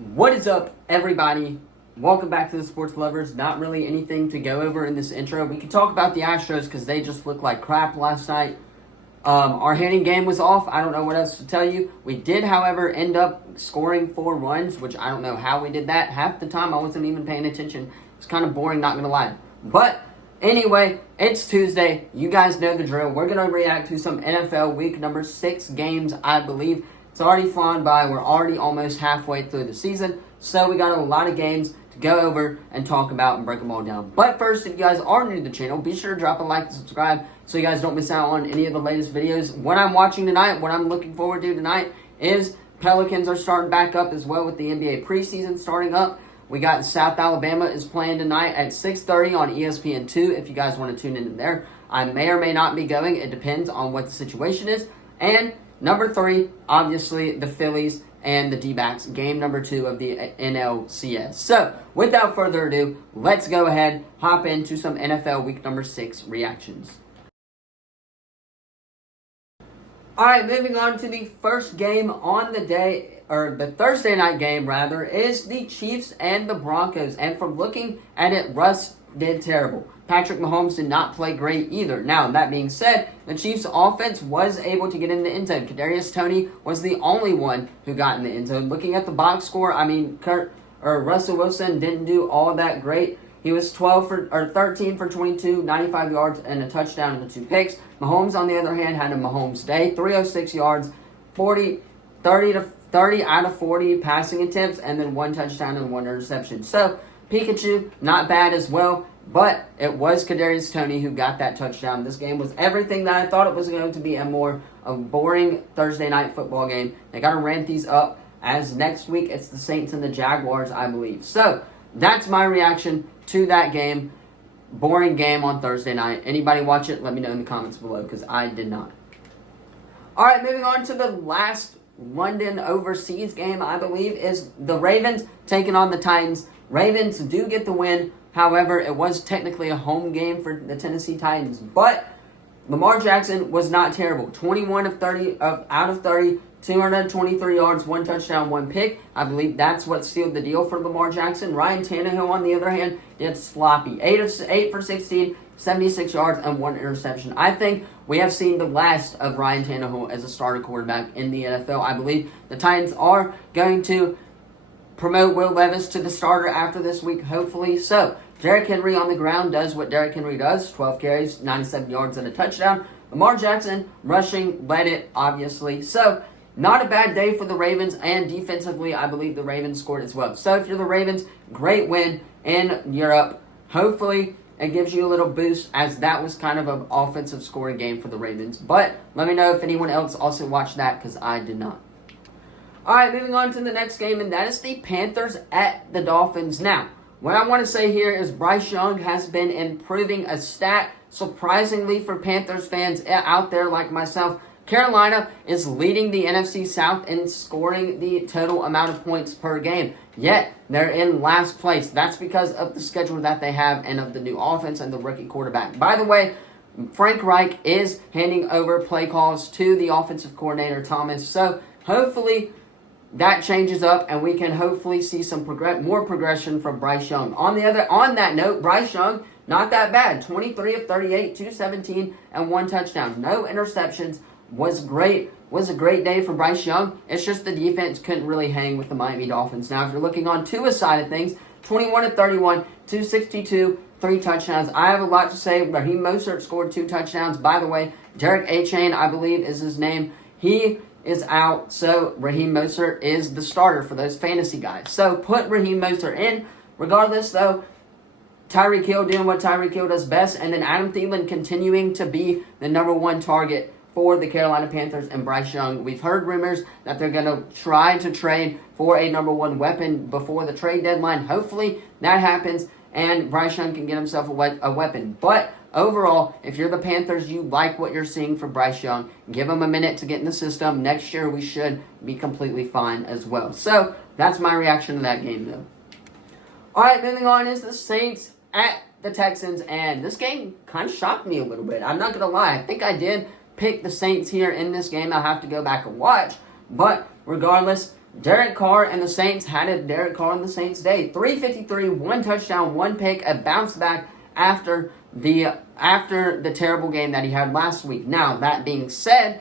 What is up, everybody? Welcome back to the Sports Lovers. Not really anything to go over in this intro. We can talk about the Astros because they just looked like crap last night. Our hitting game was off. I don't know what else to tell you. We did, however, end up scoring 4 runs, which I don't know how we did that. Half the time I wasn't even paying attention. It's kind of boring, not going to lie. But anyway, it's Tuesday. You guys know the drill. We're going to react to some NFL Week number 6 games, I believe. It's already flown by. We're already almost halfway through the season. So we got a lot of games to go over and talk about and break them all down. But first, if you guys are new to the channel, be sure to drop a like and subscribe so you guys don't miss out on any of the latest videos. What I'm watching tonight, what I'm looking forward to tonight is Pelicans are starting back up as well with the NBA preseason starting up. We got South Alabama is playing tonight at 6:30 on ESPN2 if you guys want to tune in there. I may or may not be going. It depends on what the situation is. And number 3, obviously, the Phillies and the D-backs, game number 2 of the NLCS. So, without further ado, let's go ahead, hop into some NFL Week number 6 reactions. Alright, moving on to the first game on the day, or the Thursday night game, rather, is the Chiefs and the Broncos. And from looking at it, Russ did terrible. Patrick Mahomes did not play great either. Now, that being said, the Chiefs' offense was able to get in the end zone. Kadarius Toney was the only one who got in the end zone. Looking at the box score, Russell Wilson didn't do all that great. He was 13 for 22, 95 yards, and a touchdown and 2 picks. Mahomes, on the other hand, had a Mahomes day. 306 yards, 30 out of 40 passing attempts, and then 1 touchdown and 1 interception. So, Pikachu, not bad as well. But it was Kadarius Toney who got that touchdown. This game was everything that I thought it was going to be, a boring Thursday night football game. They got to ramp these up, as next week it's the Saints and the Jaguars, I believe. So, that's my reaction to that game. Boring game on Thursday night. Anybody watch it? Let me know in the comments below, because I did not. Alright, moving on to the last London overseas game, I believe, is the Ravens taking on the Titans. Ravens do get the win. However, it was technically a home game for the Tennessee Titans. But Lamar Jackson was not terrible. 21 out of 30, 223 yards, 1 touchdown, 1 pick. I believe that's what sealed the deal for Lamar Jackson. Ryan Tannehill, on the other hand, did sloppy. 8 for 16, 76 yards, and 1 interception. I think we have seen the last of Ryan Tannehill as a starter quarterback in the NFL. I believe the Titans are going to promote Will Levis to the starter after this week, hopefully. So, Derrick Henry on the ground does what Derrick Henry does. 12 carries, 97 yards, and a touchdown. Lamar Jackson, rushing, led it, obviously. So, not a bad day for the Ravens, and defensively, I believe the Ravens scored as well. So, if you're the Ravens, great win in Europe. Hopefully, it gives you a little boost, as that was kind of an offensive scoring game for the Ravens. But, let me know if anyone else also watched that, because I did not. Alright, moving on to the next game, and that is the Panthers at the Dolphins. Now, what I want to say here is Bryce Young has been improving a stat. Surprisingly for Panthers fans out there like myself, Carolina is leading the NFC South in scoring the total amount of points per game. Yet, they're in last place. That's because of the schedule that they have and of the new offense and the rookie quarterback. By the way, Frank Reich is handing over play calls to the offensive coordinator, Thomas. So, hopefully that changes up, and we can hopefully see some more progression from Bryce Young. On that note, Bryce Young, not that bad. 23 of 38, 217, and 1 touchdown. No interceptions. Was great. Was a great day for Bryce Young. It's just the defense couldn't really hang with the Miami Dolphins. Now, if you're looking on Tua's side of things, 21 of 31, 262, 3 touchdowns. I have a lot to say. Raheem Mostert scored 2 touchdowns. By the way, Derek Achane, I believe, is his name. He is out, so Raheem Mostert is the starter for those fantasy guys. So put Raheem Mostert in. Regardless, though, Tyreek Hill doing what Tyreek Hill does best, and then Adam Thielen continuing to be the number 1 target for the Carolina Panthers and Bryce Young. We've heard rumors that they're going to try to trade for a number 1 weapon before the trade deadline. Hopefully that happens, and Bryce Young can get himself a weapon. But overall, if you're the Panthers, you like what you're seeing from Bryce Young. Give him a minute to get in the system. Next year, we should be completely fine as well. So, that's my reaction to that game, though. Alright, moving on is the Saints at the Texans. And this game kind of shocked me a little bit. I'm not going to lie. I think I did pick the Saints here in this game. I'll have to go back and watch. But, regardless, Derek Carr and the Saints had a Derek Carr and the Saints day. 353, 1 touchdown, 1 pick, a bounce back after the terrible game that he had last week. Now, that being said,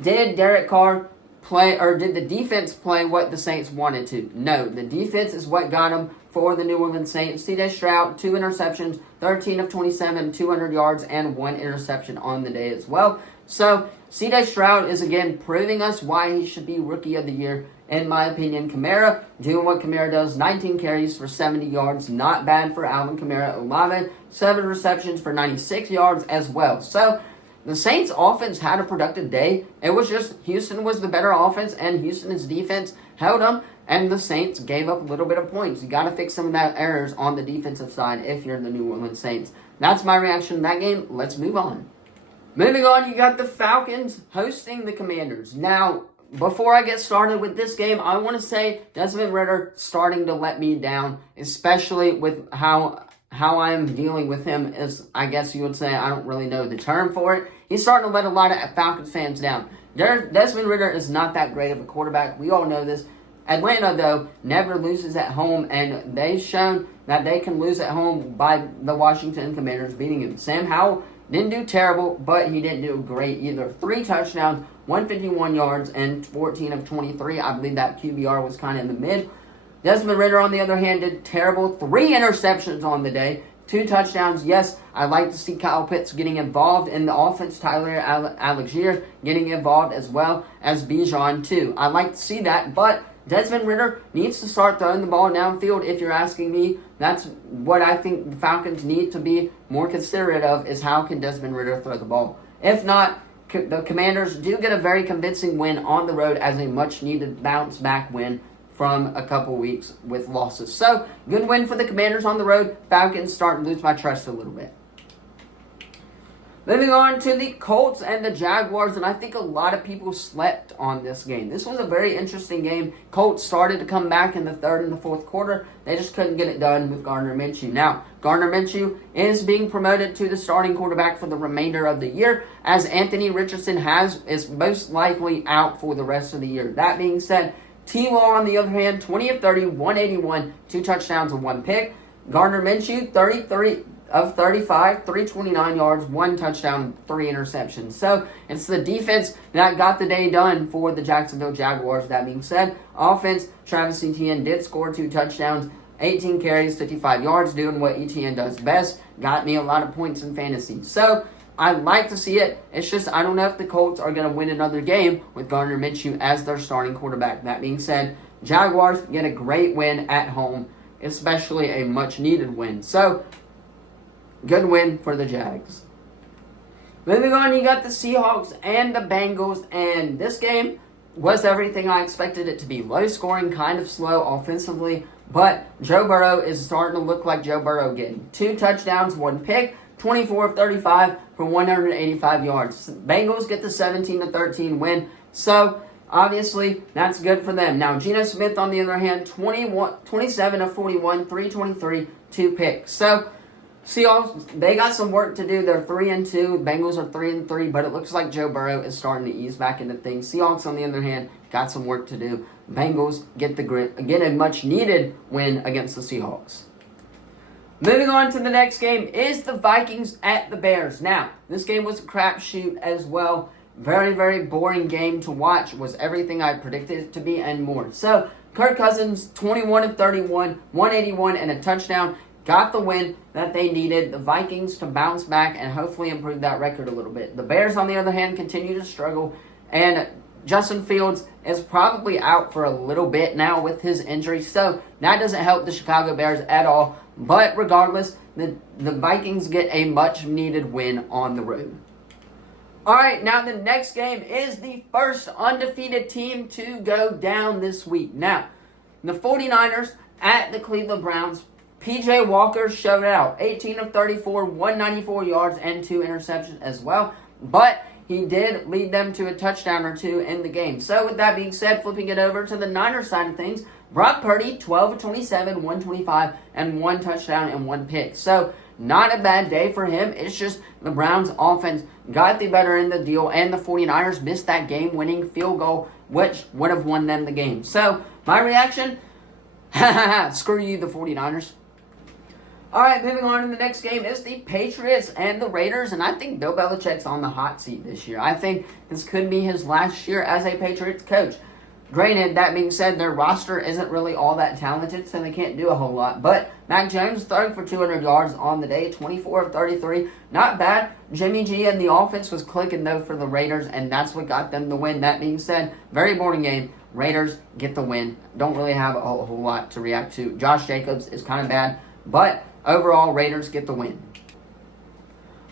did Derek Carr play, or did the defense play what the Saints wanted to? No, the defense is what got him for the New Orleans Saints. C.J. Stroud, 2 interceptions, 13 of 27, 200 yards, and 1 interception on the day as well. So, C.J. Stroud is again proving us why he should be Rookie of the Year. In my opinion, Kamara doing what Kamara does, 19 carries for 70 yards, not bad for Alvin Kamara. Olave, 7 receptions for 96 yards as well. So, the Saints' offense had a productive day. It was just Houston was the better offense, and Houston's defense held them, and the Saints gave up a little bit of points. You got to fix some of that errors on the defensive side if you're the New Orleans Saints. That's my reaction to that game. Let's move on. Moving on, you got the Falcons hosting the Commanders. Now, before I get started with this game, I want to say Desmond Ridder starting to let me down, especially with how I'm dealing with him is, I guess you would say, I don't really know the term for it. He's starting to let a lot of Falcons fans down. Desmond Ridder is not that great of a quarterback. We all know this. Atlanta, though, never loses at home, and they've shown that they can lose at home by the Washington Commanders beating him. Sam Howell didn't do terrible, but he didn't do great either. 3 touchdowns, 151 yards, and 14 of 23. I believe that QBR was kind of in the mid. Desmond Ridder, on the other hand, did terrible. 3 interceptions on the day, 2 touchdowns. Yes, I like to see Kyle Pitts getting involved in the offense. Tyler Algier getting involved as well as Bijan too. I like to see that, but Desmond Ridder needs to start throwing the ball downfield. If you're asking me, that's what I think the Falcons need to be more considerate of, is how can Desmond Ridder throw the ball. If not, the Commanders do get a very convincing win on the road as a much-needed bounce-back win from a couple weeks with losses. So, good win for the Commanders on the road. Falcons starting to lose my trust a little bit. Moving on to the Colts and the Jaguars, and I think a lot of people slept on this game. This was a very interesting game. Colts started to come back in the third and the fourth quarter. They just couldn't get it done with Gardner Minshew. Now, Gardner Minshew is being promoted to the starting quarterback for the remainder of the year, as Anthony Richardson is most likely out for the rest of the year. That being said, T-Law, on the other hand, 20 of 30, 181, 2 touchdowns and 1 pick. Gardner Minshew, 33 of 35, 329 yards, 1 touchdown, 3 interceptions. So, it's the defense that got the day done for the Jacksonville Jaguars. That being said, offense, Travis Etienne did score 2 touchdowns, 18 carries, 55 yards, doing what Etienne does best. Got me a lot of points in fantasy. So, I like to see it. It's just I don't know if the Colts are going to win another game with Gardner Minshew as their starting quarterback. That being said, Jaguars get a great win at home, especially a much-needed win. So, good win for the Jags. Moving on, you got the Seahawks and the Bengals, and this game was everything I expected it to be. Low scoring, kind of slow offensively, but Joe Burrow is starting to look like Joe Burrow again. 2 touchdowns, 1 pick, 24 of 35 for 185 yards. Bengals get the 17-13 win, so obviously that's good for them. Now, Geno Smith, on the other hand, 27 of 41, 323, 2 picks. So, Seahawks, they got some work to do. They're 3-2. Bengals are 3-3, but it looks like Joe Burrow is starting to ease back into things. Seahawks, on the other hand, got some work to do. Bengals get a much-needed win against the Seahawks. Moving on to the next game is the Vikings at the Bears. Now, this game was a crapshoot as well. Very, very boring game to watch. Was everything I predicted it to be and more. So, Kirk Cousins, 21 of 31, 181 and a touchdown. Got the win that they needed. The Vikings to bounce back and hopefully improve that record a little bit. The Bears, on the other hand, continue to struggle. And Justin Fields is probably out for a little bit now with his injury. So, that doesn't help the Chicago Bears at all. But regardless, the Vikings get a much-needed win on the road. Alright, now the next game is the first undefeated team to go down this week. Now, the 49ers at the Cleveland Browns. P.J. Walker showed out. 18 of 34, 194 yards, and 2 interceptions as well. But he did lead them to a touchdown or 2 in the game. So with that being said, flipping it over to the Niners side of things, Brock Purdy, 12 of 27, 125, and 1 touchdown and 1 pick. So not a bad day for him. It's just the Browns offense got the better end of the deal, and the 49ers missed that game-winning field goal, which would have won them the game. So, my reaction, screw you, the 49ers. All right, moving on to the next game is the Patriots and the Raiders, and I think Bill Belichick's on the hot seat this year. I think this could be his last year as a Patriots coach. Granted, that being said, their roster isn't really all that talented, so they can't do a whole lot. But Mac Jones throwing for 200 yards on the day, 24 of 33. Not bad. Jimmy G and the offense was clicking, though, for the Raiders, and that's what got them the win. That being said, very boring game. Raiders get the win. Don't really have a whole lot to react to. Josh Jacobs is kind of bad, but overall, Raiders get the win.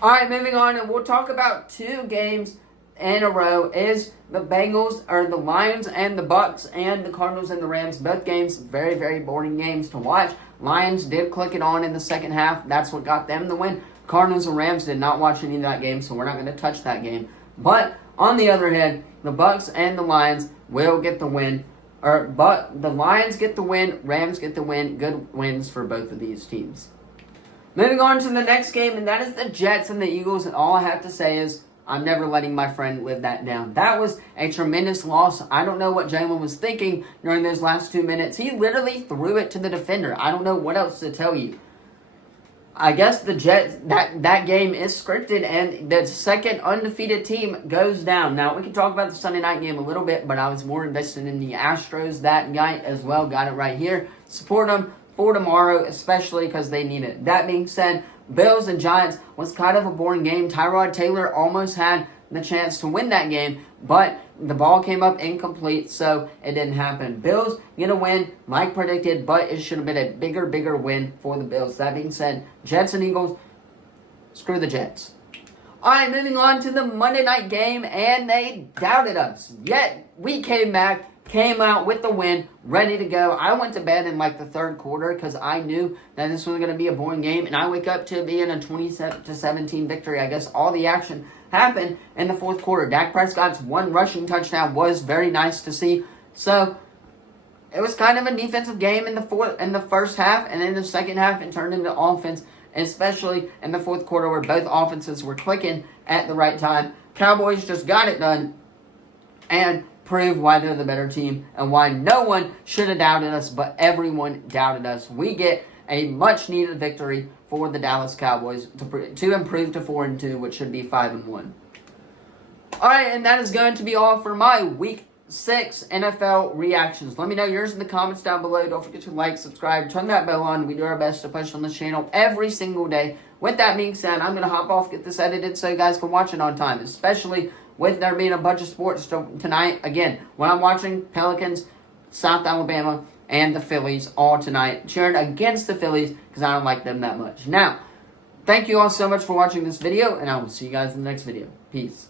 All right, moving on, and we'll talk about two games in a row is the Bengals, or the Lions and the Bucks, and the Cardinals and the Rams. Both games, very, very boring games to watch. Lions did click it on in the second half. That's what got them the win. Cardinals and Rams did not watch any of that game, so we're not going to touch that game. But, on the other hand, the Bucks and the Lions will get the win. But the Lions get the win, Rams get the win. Good wins for both of these teams. Moving on to the next game, and that is the Jets and the Eagles. And all I have to say is, I'm never letting my friend live that down. That was a tremendous loss. I don't know what Jalen was thinking during those last 2 minutes. He literally threw it to the defender. I don't know what else to tell you. I guess the Jets, that game is scripted, and the second undefeated team goes down. Now, we can talk about the Sunday night game a little bit, but I was more invested in the Astros that night as well. Got it right here. Support them for tomorrow, especially because they need it. That being said, Bills and Giants was kind of a boring game. Tyrod Taylor almost had the chance to win that game, but the ball came up incomplete, so it didn't happen. Bills get a win, like predicted, but it should have been a bigger win for the Bills. That being said, Jets and Eagles, screw the Jets. All right, moving on to the Monday night game, and they doubted us. Yet, we came back, came out with the win, ready to go. I went to bed in like the third quarter because I knew that this was going to be a boring game, and I wake up to it being a 27-17 victory. I guess all the action happened in the fourth quarter. Dak Prescott's one rushing touchdown was very nice to see. So it was kind of a defensive game in the first half, and then the second half it turned into offense, especially in the fourth quarter where both offenses were clicking at the right time. Cowboys just got it done and prove why they're the better team and why no one should have doubted us, but everyone doubted us. We get a much-needed victory for the Dallas Cowboys to improve to 4-2, which should be 5-1. All right, and that is going to be all for my Week 6 NFL reactions. Let me know yours in the comments down below. Don't forget to like, subscribe, turn that bell on. We do our best to push on this channel every single day. With that being said, I'm going to hop off, get this edited so you guys can watch it on time, especially with there being a bunch of sports tonight. Again, when I'm watching Pelicans, South Alabama, and the Phillies all tonight, cheering against the Phillies because I don't like them that much. Now, thank you all so much for watching this video, and I will see you guys in the next video. Peace.